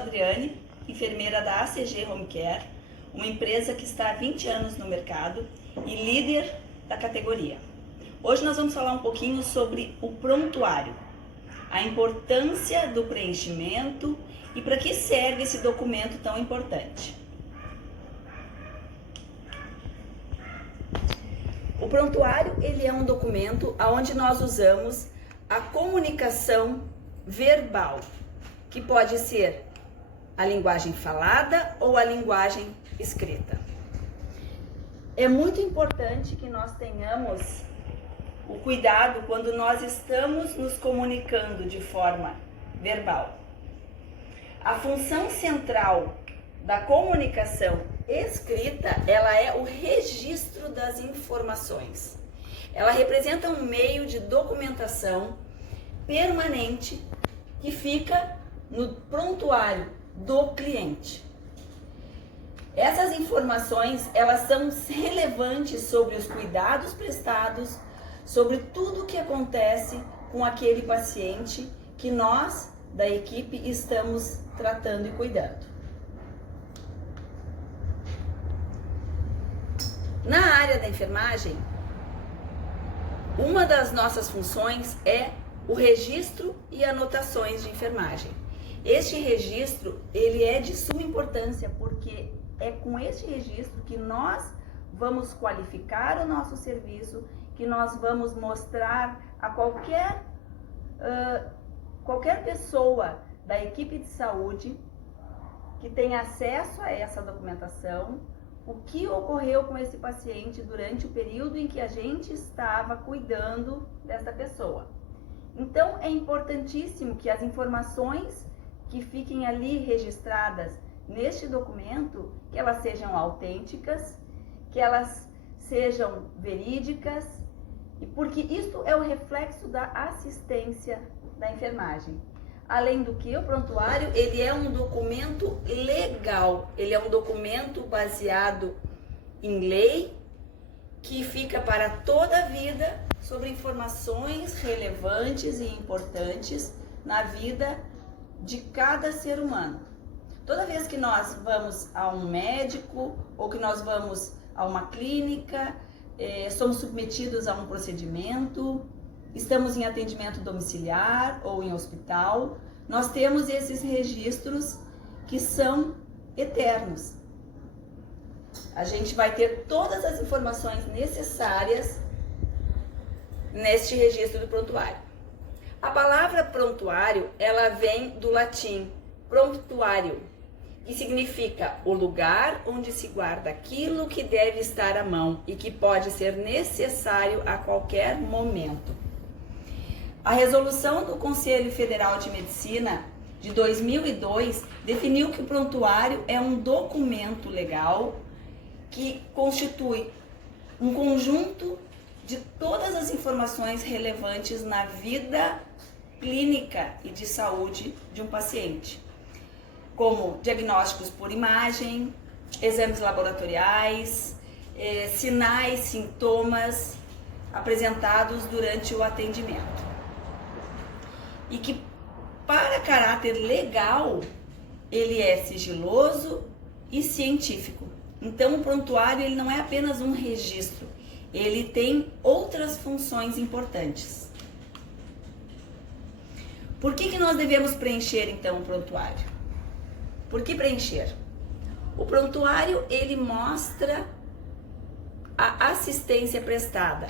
Adriane, enfermeira da ACG Home Care, uma empresa que está há 20 anos no mercado e líder da categoria. Hoje nós vamos falar um pouquinho sobre o prontuário, a importância do preenchimento e para que serve esse documento tão importante. O prontuário, ele é um documento onde nós usamos a comunicação verbal, que pode ser a linguagem falada ou a linguagem escrita. É muito importante que nós tenhamos o cuidado quando nós estamos nos comunicando de forma verbal. A função central da comunicação escrita, ela é o registro das informações. Ela representa um meio de documentação permanente que fica no prontuário do cliente. Essas informações, elas são relevantes sobre os cuidados prestados, sobre tudo o que acontece com aquele paciente que nós, da equipe, estamos tratando e cuidando. Na área da enfermagem, uma das nossas funções é o registro e anotações de enfermagem. Este registro, ele é de suma importância, porque é com este registro que nós vamos qualificar o nosso serviço, que nós vamos mostrar a qualquer pessoa da equipe de saúde que tenha acesso a essa documentação, o que ocorreu com esse paciente durante o período em que a gente estava cuidando dessa pessoa. Então, é importantíssimo que as informações que fiquem ali registradas neste documento, que elas sejam autênticas, que elas sejam verídicas, porque isto é o reflexo da assistência da enfermagem. Além do que, o prontuário, ele é um documento legal, ele é um documento baseado em lei, que fica para toda a vida sobre informações relevantes e importantes na vida de cada ser humano. Toda vez que nós vamos a um médico ou que nós vamos a uma clínica, somos submetidos a um procedimento, estamos em atendimento domiciliar ou em hospital, nós temos esses registros que são eternos. A gente vai ter todas as informações necessárias neste registro do prontuário. A palavra prontuário, ela vem do latim promptuario, que significa o lugar onde se guarda aquilo que deve estar à mão e que pode ser necessário a qualquer momento. A resolução do Conselho Federal de Medicina de 2002 definiu que o prontuário é um documento legal que constitui um conjunto de todas as informações relevantes na vida clínica e de saúde de um paciente, como diagnósticos por imagem, exames laboratoriais, sinais, sintomas apresentados durante o atendimento. E que, para caráter legal, ele é sigiloso e científico. Então, o prontuário, ele não é apenas um registro, ele tem outras funções importantes. Por que nós devemos preencher, então, o prontuário? Por que preencher? O prontuário, ele mostra a assistência prestada,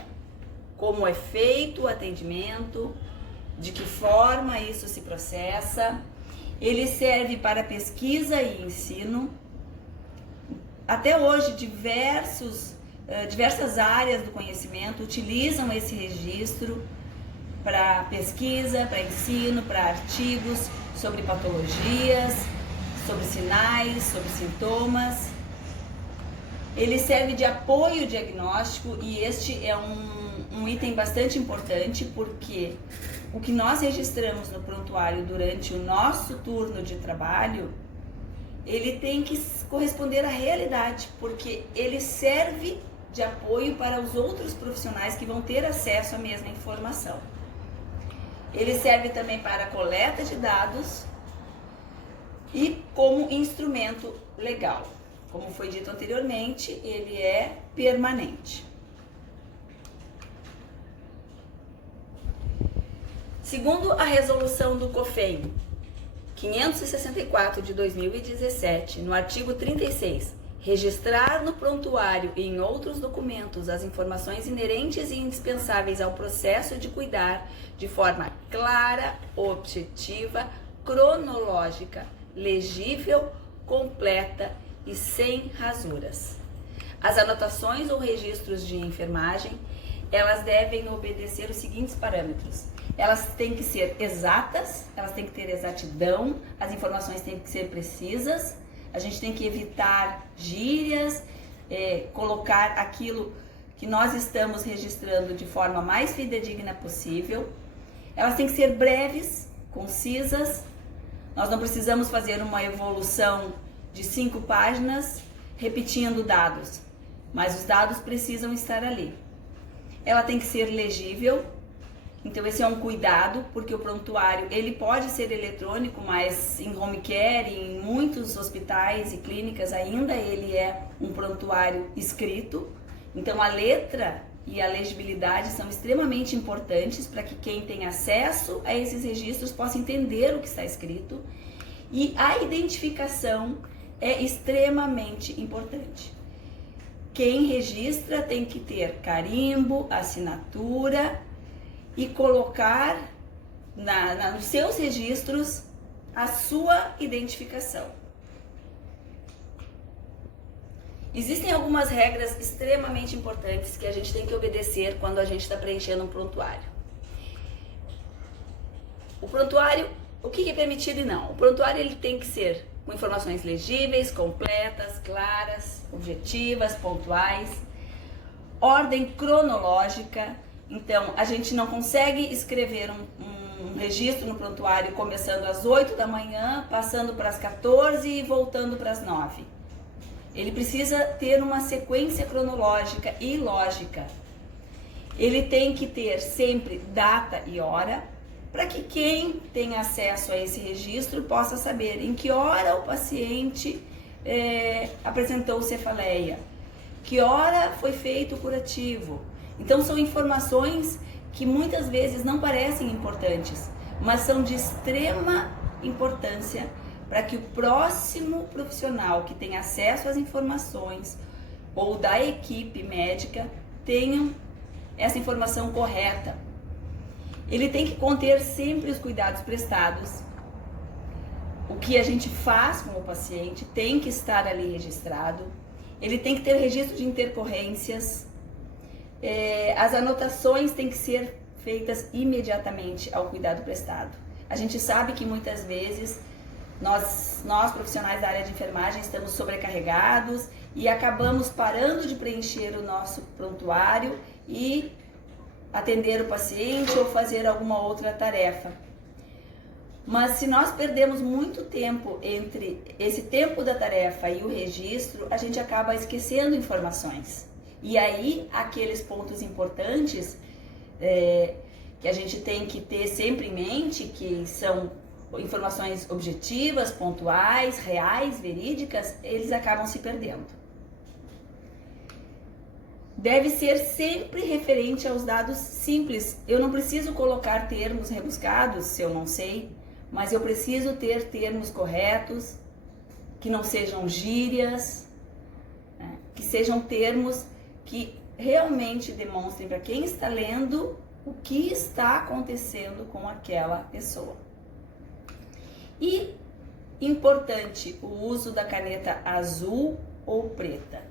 como é feito o atendimento, de que forma isso se processa. Ele serve para pesquisa e ensino. Até hoje, diversas áreas do conhecimento utilizam esse registro para pesquisa, para ensino, para artigos sobre patologias, sobre sinais, sobre sintomas. Ele serve de apoio diagnóstico e este é um item bastante importante, porque o que nós registramos no prontuário durante o nosso turno de trabalho, ele tem que corresponder à realidade, porque ele serve de apoio para os outros profissionais que vão ter acesso à mesma informação. Ele serve também para a coleta de dados e como instrumento legal. Como foi dito anteriormente, ele é permanente. Segundo a resolução do COFEM 564 de 2017, no artigo 36, registrar no prontuário e em outros documentos as informações inerentes e indispensáveis ao processo de cuidar de forma clara, objetiva, cronológica, legível, completa e sem rasuras. As anotações ou registros de enfermagem, elas devem obedecer os seguintes parâmetros. Elas têm que ser exatas, elas têm que ter exatidão, as informações têm que ser precisas, a gente tem que evitar gírias, colocar aquilo que nós estamos registrando de forma mais fidedigna possível. Elas têm que ser breves, concisas. Nós não precisamos fazer uma evolução de 5 páginas repetindo dados, mas os dados precisam estar ali. Ela tem que ser legível, então esse é um cuidado, porque o prontuário ele pode ser eletrônico, mas em home care, em muitos hospitais e clínicas ainda ele é um prontuário escrito. Então a letra e a legibilidade são extremamente importantes para que quem tem acesso a esses registros possa entender o que está escrito. E a identificação é extremamente importante. Quem registra tem que ter carimbo, assinatura e colocar nos seus registros a sua identificação. Existem algumas regras extremamente importantes que a gente tem que obedecer quando a gente está preenchendo um prontuário. O prontuário, o que é permitido e não? O prontuário ele tem que ser com informações legíveis, completas, claras, objetivas, pontuais, ordem cronológica. Então, a gente não consegue escrever um registro no prontuário começando às 8 da manhã, passando para as 14 e voltando para as 9. Ele precisa ter uma sequência cronológica e lógica. Ele tem que ter sempre data e hora, para que quem tem acesso a esse registro possa saber em que hora o paciente apresentou cefaleia, que hora foi feito o curativo. Então são informações que muitas vezes não parecem importantes, mas são de extrema importância para que o próximo profissional que tem acesso às informações ou da equipe médica tenham essa informação correta. Ele tem que conter sempre os cuidados prestados. O que a gente faz com o paciente tem que estar ali registrado. Ele tem que ter registro de intercorrências. As anotações têm que ser feitas imediatamente ao cuidado prestado. A gente sabe que muitas vezes nós profissionais da área de enfermagem estamos sobrecarregados e acabamos parando de preencher o nosso prontuário e atender o paciente ou fazer alguma outra tarefa. Mas se nós perdemos muito tempo entre esse tempo da tarefa e o registro, a gente acaba esquecendo informações. E aí, aqueles pontos importantes que a gente tem que ter sempre em mente, que são informações objetivas, pontuais, reais, verídicas, eles acabam se perdendo. Deve ser sempre referente aos dados simples. Eu não preciso colocar termos rebuscados, se eu não sei, mas eu preciso ter termos corretos, que não sejam gírias, né? Que sejam termos que realmente demonstrem para quem está lendo o que está acontecendo com aquela pessoa. E importante, o uso da caneta azul ou preta.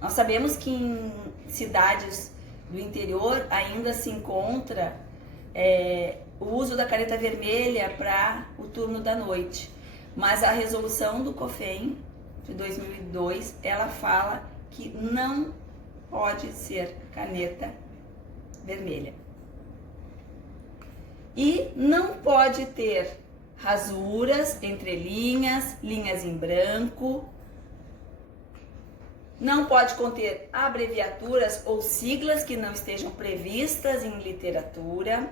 Nós sabemos que em cidades do interior ainda se encontra o uso da caneta vermelha para o turno da noite, mas a resolução do COFEM de 2002, ela fala que não pode ser caneta vermelha. E não pode ter rasuras, entrelinhas, linhas em branco. Não pode conter abreviaturas ou siglas que não estejam previstas em literatura.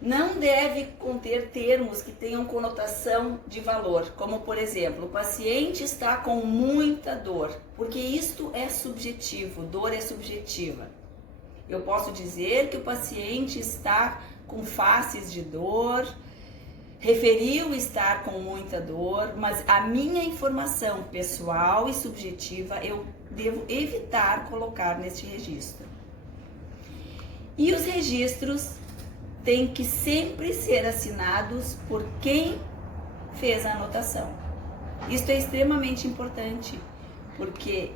Não deve conter termos que tenham conotação de valor, como por exemplo, o paciente está com muita dor, porque isto é subjetivo, dor é subjetiva. Eu posso dizer que o paciente está com faces de dor, referiu estar com muita dor, mas a minha informação pessoal e subjetiva eu devo evitar colocar neste registro. E os registros têm que sempre ser assinados por quem fez a anotação. Isto é extremamente importante, porque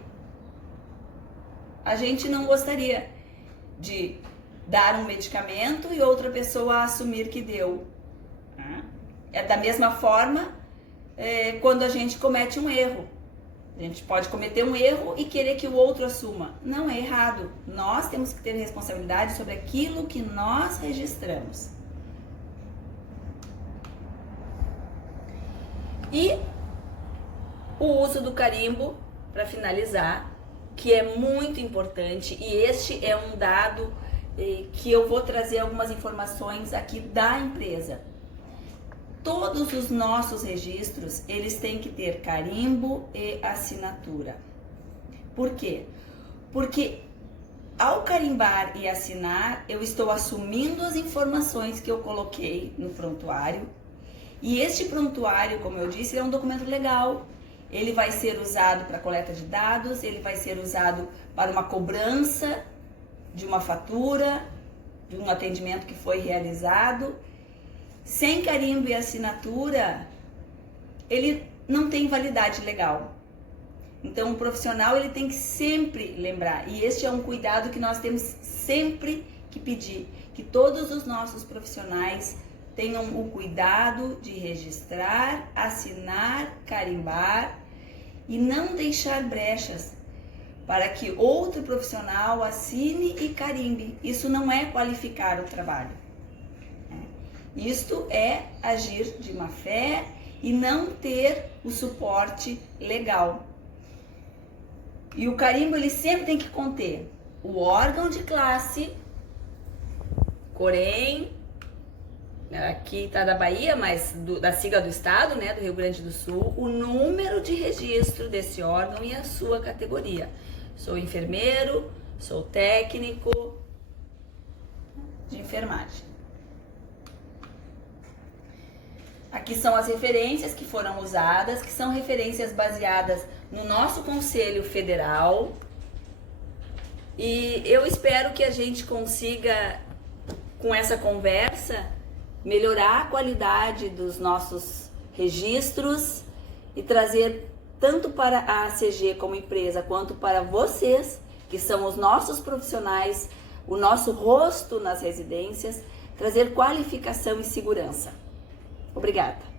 a gente não gostaria de dar um medicamento e outra pessoa assumir que deu. É da mesma forma quando a gente comete um erro. A gente pode cometer um erro e querer que o outro assuma. Não, é errado. Nós temos que ter responsabilidade sobre aquilo que nós registramos. E o uso do carimbo, para finalizar, que é muito importante, e este é um dado que eu vou trazer algumas informações aqui da empresa. Todos os nossos registros, eles têm que ter carimbo e assinatura. Por quê? Porque ao carimbar e assinar, eu estou assumindo as informações que eu coloquei no prontuário. E este prontuário, como eu disse, é um documento legal. Ele vai ser usado para coleta de dados, ele vai ser usado para uma cobrança de uma fatura, de um atendimento que foi realizado. Sem carimbo e assinatura, ele não tem validade legal. Então, o profissional ele tem que sempre lembrar, e este é um cuidado que nós temos sempre que pedir, que todos os nossos profissionais tenham o cuidado de registrar, assinar, carimbar e não deixar brechas para que outro profissional assine e carimbe. Isso não é qualificar o trabalho. Isto é agir de má fé e não ter o suporte legal. E o carimbo ele sempre tem que conter o órgão de classe, Corém, aqui está da Bahia, mas da sigla do estado, né, do Rio Grande do Sul, o número de registro desse órgão e a sua categoria. Sou enfermeiro, sou técnico de enfermagem. Aqui são as referências que foram usadas, que são referências baseadas no nosso Conselho Federal. E eu espero que a gente consiga, com essa conversa, melhorar a qualidade dos nossos registros e trazer tanto para a ACG como empresa, quanto para vocês, que são os nossos profissionais, o nosso rosto nas residências, trazer qualificação e segurança. Obrigada.